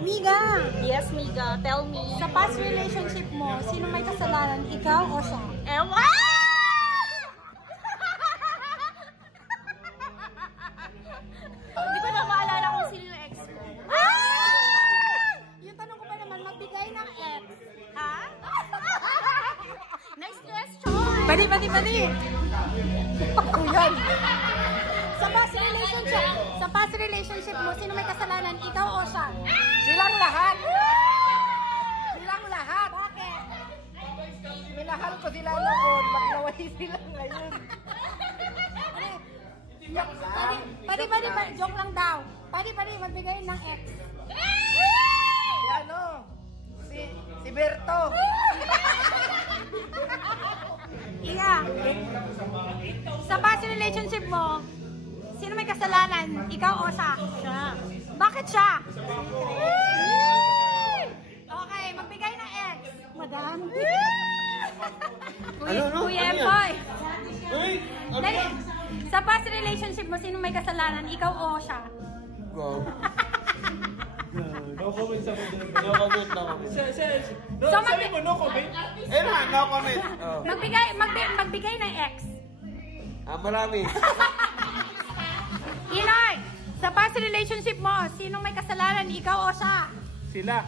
Miga! Yes, Miga. Tell me. Sa past relationship mo, sino may kasalanan? Ikaw o siya? Ewan! Hindi ko na maalala kung sino yung ex ko. Yung tanong ko pa naman, magbigay ng ex. Ha? Next question! Pwede! Yan! Sa past relationship mo, sino may kasalanan? Ikaw o siya? Silang lahat! Silang lahat! Bakit? Minahal ko sila noon, maglaway sila ngayon. Pwede, joke lang daw. Pwede, magbigay ng ex. Si ano? Si Berto. Iya. Sa past relationship mo, sino may kasalanan? Ikaw o siya? Siya. Bakit siya? Okay, magbigay ng ex. Madam. Kuya Empoy. Dali. Sa past relationship mo, sino may kasalanan? Ikaw o siya? Go. No comment sa video. No comment, no comment. So, No comment? Eh na, no comment. Oh. magbigay ng ex. Marami. Inay, sa past relationship mo, sino may kasalanan? Ikaw o siya? Sila.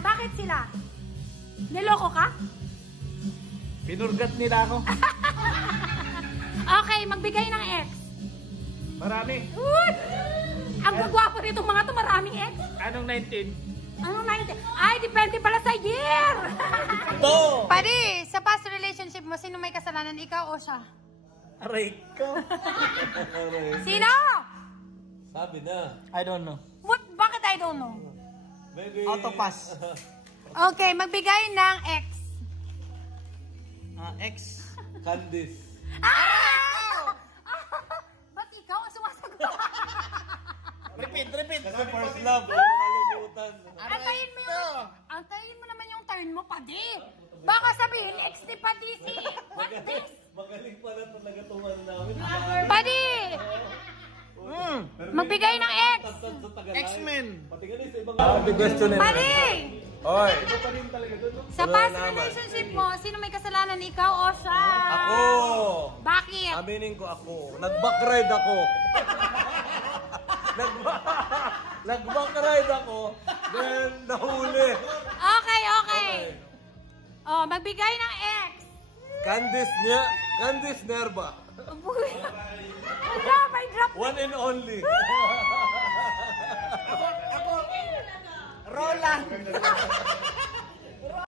Bakit sila? Niloko ka? Binurgat nila ako. Okay, magbigay ng ex. Marami. Uy! Ang gagwapo nito mga to, maraming ex. Anong 19? Anong 90? Ay, depende pala sa year. To! Pwede, sa past relationship mo, sino may kasalanan? Ikaw o siya? Aray ko. Sino? Sabi na. I don't know. What? Bakit I don't know? Maybe... Autopass. Okay, magbigay ng ex. Ex. Candice. Ah! Ba't ikaw ang sumasagot? Repeat. Kasi first love. Nakalimutan. Antayin mo naman yung turn mo, padi. Baka sabihin, ex ni Padi si... What this? Magaling pala talaga tuman namin. Padi! Magbigay ng ex. X-Men. Pati ganun sa ibang... question nila. Padi! Oy. Sa past relationship mo, sino may kasalanan? Ikaw o siya? Ako. Bakit? Aminin ko ako. Nag-backride ako. Nag-backride ako. Then, nahuli. Okay. Oh, magbigay ng ex. Candice Nerva. Wala, may drop. One and only. Roland.